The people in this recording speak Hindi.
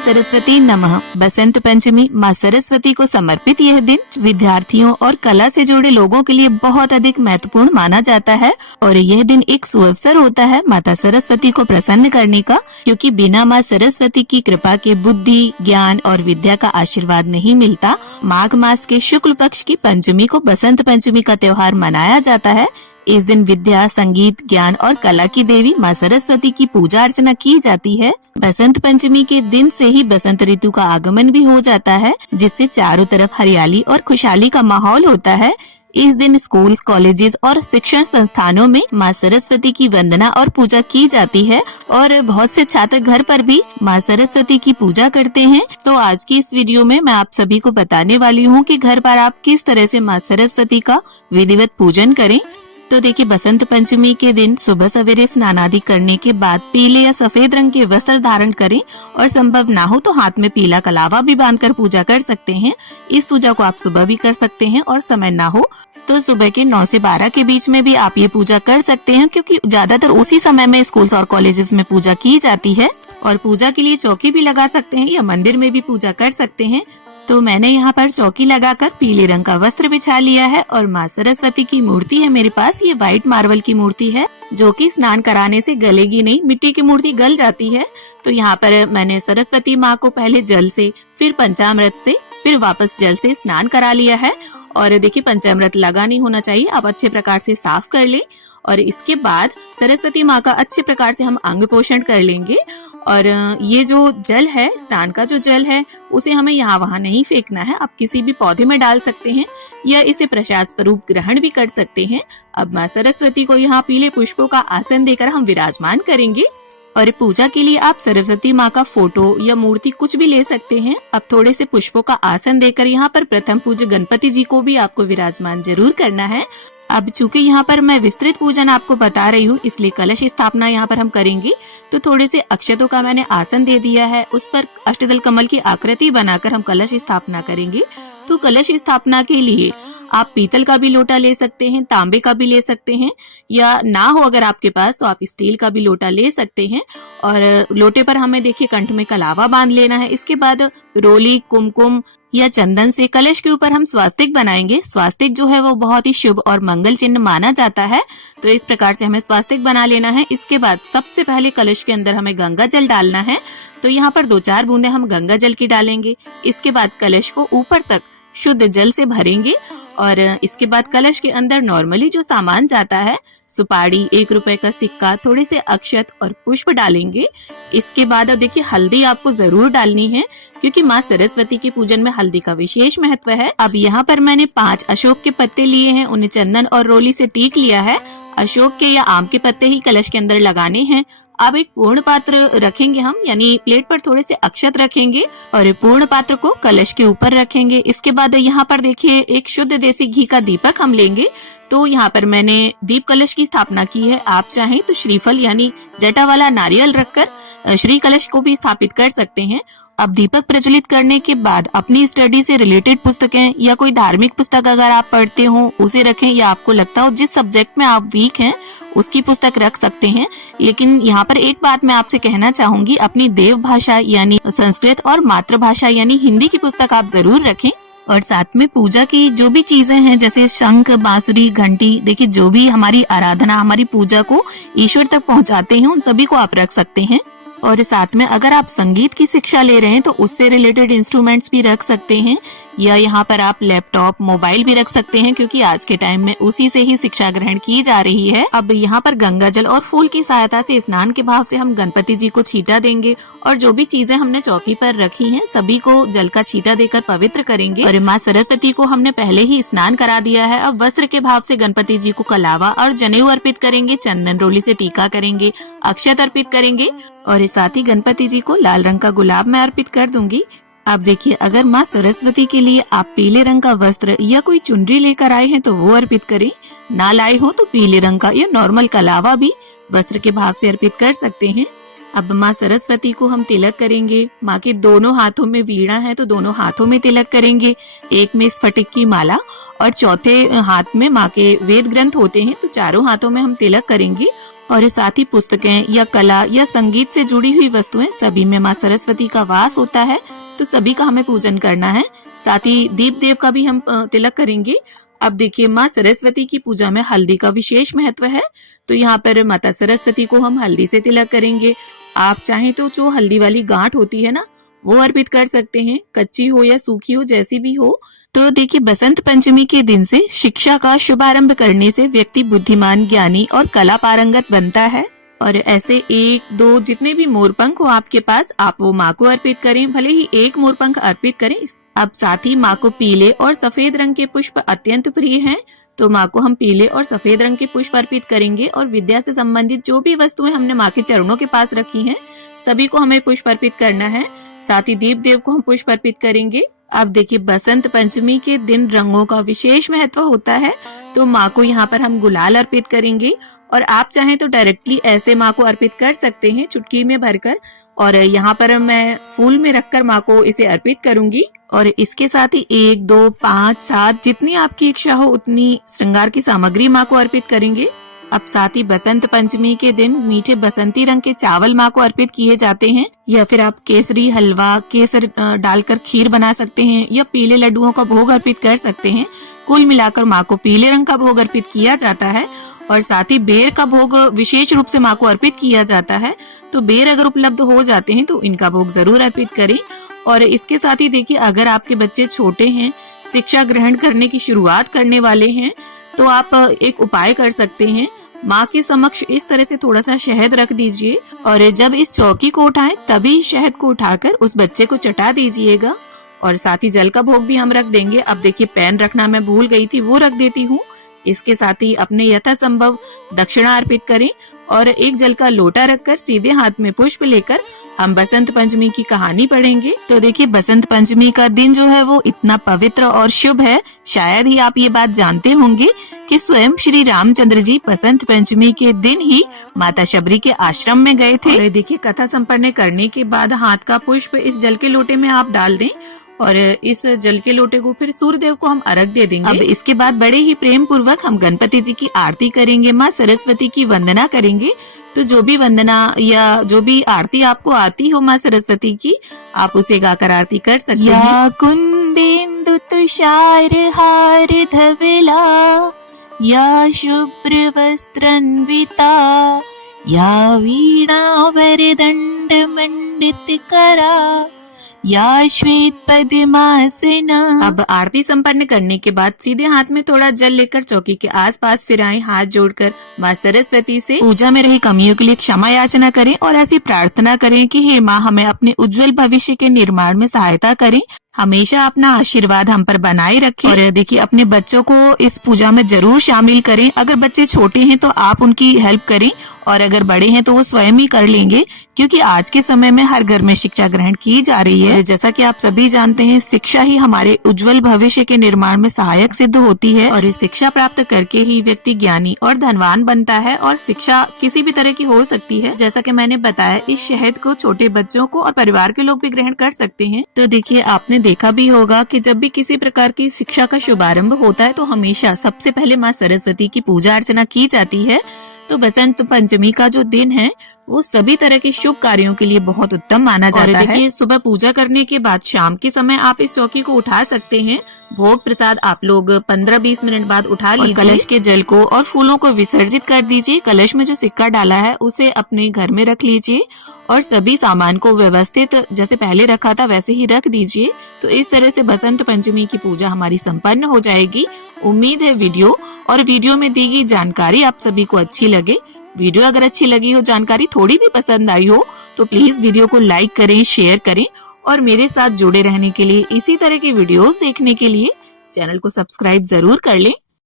सरस्वती नमः। बसंत पंचमी माँ सरस्वती को समर्पित यह दिन विद्यार्थियों और कला से जुड़े लोगों के लिए बहुत अधिक महत्वपूर्ण माना जाता है और यह दिन एक सुअवसर होता है माता सरस्वती को प्रसन्न करने का, क्योंकि बिना माँ सरस्वती की कृपा के बुद्धि, ज्ञान और विद्या का आशीर्वाद नहीं मिलता। माघ मास के शुक्ल पक्ष की पंचमी को बसंत पंचमी का त्योहार मनाया जाता है। इस दिन विद्या, संगीत, ज्ञान और कला की देवी माँ सरस्वती की पूजा अर्चना की जाती है। बसंत पंचमी के दिन से ही बसंत ऋतु का आगमन भी हो जाता है, जिससे चारों तरफ हरियाली और खुशहाली का माहौल होता है। इस दिन स्कूल, कॉलेजेस और शिक्षण संस्थानों में माँ सरस्वती की वंदना और पूजा की जाती है और बहुत से छात्र घर पर भी माँ सरस्वती की पूजा करते हैं। तो आज की इस वीडियो में मैं आप सभी को बताने वाली हूँ कि घर पर आप किस तरह से माँ सरस्वती का विधिवत पूजन करें। तो देखिए, बसंत पंचमी के दिन सुबह सवेरे स्नान आदि करने के बाद पीले या सफेद रंग के वस्त्र धारण करें और संभव ना हो तो हाथ में पीला कलावा भी बांधकर पूजा कर सकते हैं। इस पूजा को आप सुबह भी कर सकते हैं और समय ना हो तो सुबह के 9 से 12 के बीच में भी आप ये पूजा कर सकते हैं, क्योंकि ज्यादातर उसी समय में स्कूल्स और कॉलेजेस में पूजा की जाती है। और पूजा के लिए चौकी भी लगा सकते हैं या मंदिर में भी पूजा कर सकते हैं। तो मैंने यहाँ पर चौकी लगाकर पीले रंग का वस्त्र बिछा लिया है और माँ सरस्वती की मूर्ति है मेरे पास। ये व्हाइट मार्बल की मूर्ति है जो कि स्नान कराने से गलेगी नहीं, मिट्टी की मूर्ति गल जाती है। तो यहाँ पर मैंने सरस्वती माँ को पहले जल से, फिर पंचामृत से, फिर वापस जल से स्नान करा लिया है। और देखिए, पंचामृत लगा नहीं होना चाहिए, आप अच्छे प्रकार से साफ कर ले। और इसके बाद सरस्वती माँ का अच्छे प्रकार से हम अंग पोषण कर लेंगे। और ये जो जल है, स्नान का जो जल है, उसे हमें यहाँ वहाँ नहीं फेंकना है। आप किसी भी पौधे में डाल सकते हैं या इसे प्रसाद स्वरूप ग्रहण भी कर सकते हैं। अब माँ सरस्वती को यहाँ पीले पुष्पों का आसन देकर हम विराजमान करेंगे। और पूजा के लिए आप सरस्वती माँ का फोटो या मूर्ति कुछ भी ले सकते हैं। अब थोड़े से पुष्पों का आसन देकर यहाँ पर प्रथम पूज्य गणपति जी को भी आपको विराजमान जरूर करना है। अब चूंकि यहाँ पर मैं विस्तृत पूजन आपको बता रही हूँ, इसलिए कलश स्थापना यहाँ पर हम करेंगे। तो थोड़े से अक्षतों का मैंने आसन दे दिया है, उस पर अष्टदल कमल की आकृति बनाकर हम कलश स्थापना करेंगे। तो कलश स्थापना के लिए आप पीतल का भी लोटा ले सकते हैं, तांबे का भी ले सकते हैं, या ना हो अगर आपके पास तो आप स्टील का भी लोटा ले सकते हैं। और लोटे पर हमें देखिए कंठ में कलावा बांध लेना है। इसके बाद रोली, कुमकुम या चंदन से कलश के ऊपर हम स्वास्तिक बनाएंगे। स्वास्तिक जो है वो बहुत ही शुभ और मंगल चिन्ह माना जाता है, तो इस प्रकार से हमें स्वास्तिक बना लेना है। इसके बाद सबसे पहले कलश के अंदर हमें गंगा जल डालना है। तो यहाँ पर 2-4 बूंदे हम गंगा जल की डालेंगे। इसके बाद कलश को ऊपर तक शुद्ध जल से भरेंगे और इसके बाद कलश के अंदर नॉर्मली जो सामान जाता है, सुपारी, 1 रुपए का सिक्का, थोड़े से अक्षत और पुष्प डालेंगे। इसके बाद देखिए, हल्दी आपको जरूर डालनी है, क्योंकि माँ सरस्वती के पूजन में हल्दी का विशेष महत्व है। अब यहाँ पर मैंने 5 अशोक के पत्ते लिए हैं, उन्हें चंदन और रोली से टीक लिया है। अशोक के या आम के पत्ते ही कलश के अंदर लगाने हैं। अब एक पूर्ण पात्र रखेंगे हम, यानी प्लेट पर थोड़े से अक्षत रखेंगे और पूर्ण पात्र को कलश के ऊपर रखेंगे। इसके बाद यहाँ पर देखिए, एक शुद्ध देसी घी का दीपक हम लेंगे। तो यहाँ पर मैंने दीप कलश की स्थापना की है। आप चाहें तो श्रीफल यानी जटा वाला नारियल रखकर श्री कलश को भी स्थापित कर सकते हैं। अब दीपक प्रज्वलित करने के बाद अपनी स्टडी से रिलेटेड पुस्तकें या कोई धार्मिक पुस्तक अगर आप पढ़ते हो उसे रखें, या आपको लगता हो जिस सब्जेक्ट में आप वीक हैं उसकी पुस्तक रख सकते हैं। लेकिन यहाँ पर एक बात मैं आपसे कहना चाहूंगी, अपनी देव भाषा यानी संस्कृत और मातृभाषा यानी हिंदी की पुस्तक आप जरूर रखें। और साथ में पूजा की जो भी चीजें हैं, जैसे शंख, बांसुरी, घंटी, देखिए जो भी हमारी आराधना, हमारी पूजा को ईश्वर तक पहुँचाते हैं, उन सभी को आप रख सकते हैं। और साथ में अगर आप संगीत की शिक्षा ले रहे हैं तो उससे रिलेटेड इंस्ट्रूमेंट्स भी रख सकते हैं, या यहाँ पर आप लैपटॉप, मोबाइल भी रख सकते हैं, क्योंकि आज के टाइम में उसी से ही शिक्षा ग्रहण की जा रही है। अब यहाँ पर गंगा जल और फूल की सहायता से स्नान के भाव से हम गणपति जी को छींटा देंगे और जो भी चीजें हमने चौकी पर रखी हैं सभी को जल का छींटा देकर पवित्र करेंगे। और माँ सरस्वती को हमने पहले ही स्नान करा दिया है। अब वस्त्र के भाव से गणपति जी को कलावा और जनेऊ अर्पित करेंगे, चंदन रोली से टीका करेंगे, अक्षत अर्पित करेंगे और साथ ही गणपति जी को लाल रंग का गुलाब मैं अर्पित कर दूंगी। आप देखिए, अगर माँ सरस्वती के लिए आप पीले रंग का वस्त्र या कोई चुनरी लेकर आए हैं तो वो अर्पित करें, ना लाए हो तो पीले रंग का या नॉर्मल कलावा भी वस्त्र के भाव से अर्पित कर सकते हैं। अब माँ सरस्वती को हम तिलक करेंगे। माँ के दोनों हाथों में वीणा है तो दोनों हाथों में तिलक करेंगे, एक में स्फटिक की माला और चौथे हाथ में माँ के वेद ग्रंथ होते हैं तो चारों हाथों में हम तिलक करेंगे। और साथ ही पुस्तकें या कला या संगीत से जुड़ी हुई वस्तुएं सभी में माँ सरस्वती का वास होता है तो सभी का हमें पूजन करना है। साथ ही दीप देव का भी हम तिलक करेंगे। अब देखिए माँ सरस्वती की पूजा में हल्दी का विशेष महत्व है तो यहाँ पर माता सरस्वती को हम हल्दी से तिलक करेंगे। आप चाहें तो जो हल्दी वाली गांठ होती है ना वो अर्पित कर सकते हैं, कच्ची हो या सूखी हो जैसी भी हो। तो देखिए बसंत पंचमी के दिन से शिक्षा का शुभारंभ करने से व्यक्ति बुद्धिमान, ज्ञानी और कला पारंगत बनता है। और ऐसे 1-2 जितने भी मोरपंख हो आपके पास आप वो माँ को अर्पित करें, भले ही एक मोरपंख अर्पित करें। अब साथ ही माँ को पीले और सफेद रंग के पुष्प अत्यंत प्रिय हैं तो माँ को हम पीले और सफेद रंग के पुष्प अर्पित करेंगे। और विद्या से संबंधित जो भी वस्तुएं हमने माँ के चरणों के पास रखी हैं सभी को हमें पुष्प अर्पित करना है। साथ ही दीप देव को हम पुष्प अर्पित करेंगे। अब देखिए बसंत पंचमी के दिन रंगों का विशेष महत्व होता है तो माँ को यहाँ पर हम गुलाल अर्पित करेंगे और आप चाहें तो डायरेक्टली ऐसे माँ को अर्पित कर सकते हैं चुटकी में भरकर। और यहाँ पर मैं फूल में रखकर माँ को इसे अर्पित करूंगी। और इसके साथ ही 1, 2, 5, 7 जितनी आपकी इच्छा हो उतनी श्रृंगार की सामग्री माँ को अर्पित करेंगे। अब साथ ही बसंत पंचमी के दिन मीठे बसंती रंग के चावल माँ को अर्पित किए जाते हैं या फिर आप केसरी हलवा, केसर डालकर खीर बना सकते हैं या पीले लड्डुओं का भोग अर्पित कर सकते हैं। कुल मिलाकर माँ को पीले रंग का भोग अर्पित किया जाता है। और साथ ही बेर का भोग विशेष रूप से माँ को अर्पित किया जाता है तो बेर अगर उपलब्ध हो जाते हैं तो इनका भोग जरूर अर्पित करें। और इसके साथ ही देखिए अगर आपके बच्चे छोटे हैं, शिक्षा ग्रहण करने की शुरुआत करने वाले हैं तो आप एक उपाय कर सकते हैं। माँ के समक्ष इस तरह से थोड़ा सा शहद रख दीजिए और जब इस चौकी को उठाएं तभी शहद को उठाकर उस बच्चे को चटा दीजिएगा। और साथ ही जल का भोग भी हम रख देंगे। अब देखिए पेन रखना मैं भूल गई थी, वो रख देती हूँ। इसके साथ ही अपने यथासंभव दक्षिणा अर्पित करें और एक जल का लोटा रखकर सीधे हाथ में पुष्प लेकर हम बसंत पंचमी की कहानी पढ़ेंगे। तो देखिए बसंत पंचमी का दिन जो है वो इतना पवित्र और शुभ है। शायद ही आप ये बात जानते होंगे कि स्वयं श्री रामचंद्र जी बसंत पंचमी के दिन ही माता शबरी के आश्रम में गए थे। और देखिए कथा संपन्न करने के बाद हाथ का पुष्प इस जल के लोटे में आप डाल दें और इस जल के लोटे को फिर सूर्य देव को हम अर्घ दे देंगे। अब इसके बाद बड़े ही प्रेम पूर्वक हम गणपति जी की आरती करेंगे, माँ सरस्वती की वंदना करेंगे। तो जो भी वंदना या जो भी आरती आपको आती हो माँ सरस्वती की आप उसे गाकर आरती कर सकते हैं। या कुंदेन्दु तुषार हार धवला या शुभ्र वस्त्रान्विता या वीणा वरदंड मंडित करा या श्वेत पद्मासना। अब आरती संपन्न करने के बाद सीधे हाथ में थोड़ा जल लेकर चौकी के आसपास फिराएं, हाथ जोड़कर माँ सरस्वती से पूजा में रही कमियों के लिए क्षमा याचना करें और ऐसी प्रार्थना करें कि हे माँ हमें अपने उज्जवल भविष्य के निर्माण में सहायता करें, हमेशा अपना आशीर्वाद हम पर बनाए रखें। और देखिए अपने बच्चों को इस पूजा में जरूर शामिल करें। अगर बच्चे छोटे हैं तो आप उनकी हेल्प करें और अगर बड़े हैं तो वो स्वयं ही कर लेंगे क्योंकि आज के समय में हर घर में शिक्षा ग्रहण की जा रही है। जैसा कि आप सभी जानते हैं शिक्षा ही हमारे उज्जवल भविष्य के निर्माण में सहायक सिद्ध होती है और इस शिक्षा प्राप्त करके ही व्यक्ति ज्ञानी और धनवान बनता है। और शिक्षा किसी भी तरह की हो सकती है। जैसा कि मैंने बताया इस शहद को छोटे बच्चों को और परिवार के लोग भी ग्रहण कर सकते हैं। तो देखिए आपने देखा भी होगा कि जब भी किसी प्रकार की शिक्षा का शुभारंभ होता है तो हमेशा सबसे पहले माँ सरस्वती की पूजा अर्चना की जाती है। तो बसंत पंचमी का जो दिन है वो सभी तरह के शुभ कार्यों के लिए बहुत उत्तम माना जाता है। देखिए सुबह पूजा करने के बाद शाम के समय आप इस चौकी को उठा सकते हैं। भोग प्रसाद आप लोग 15-20 मिनट बाद उठा लीजिए। कलश के जल को और फूलों को विसर्जित कर दीजिए। कलश में जो सिक्का डाला है उसे अपने घर में रख लीजिए और सभी सामान को व्यवस्थित जैसे पहले रखा था वैसे ही रख दीजिए। तो इस तरह से बसंत पंचमी की पूजा हमारी संपन्न हो जाएगी। उम्मीद है वीडियो में दी गई जानकारी आप सभी को अच्छी लगे। वीडियो अगर अच्छी लगी हो, जानकारी थोड़ी भी पसंद आई हो तो प्लीज वीडियो को लाइक करें, शेयर करें और मेरे साथ जुड़े रहने के लिए, इसी तरह की वीडियोस देखने के लिए चैनल को सब्सक्राइब जरूर कर लें।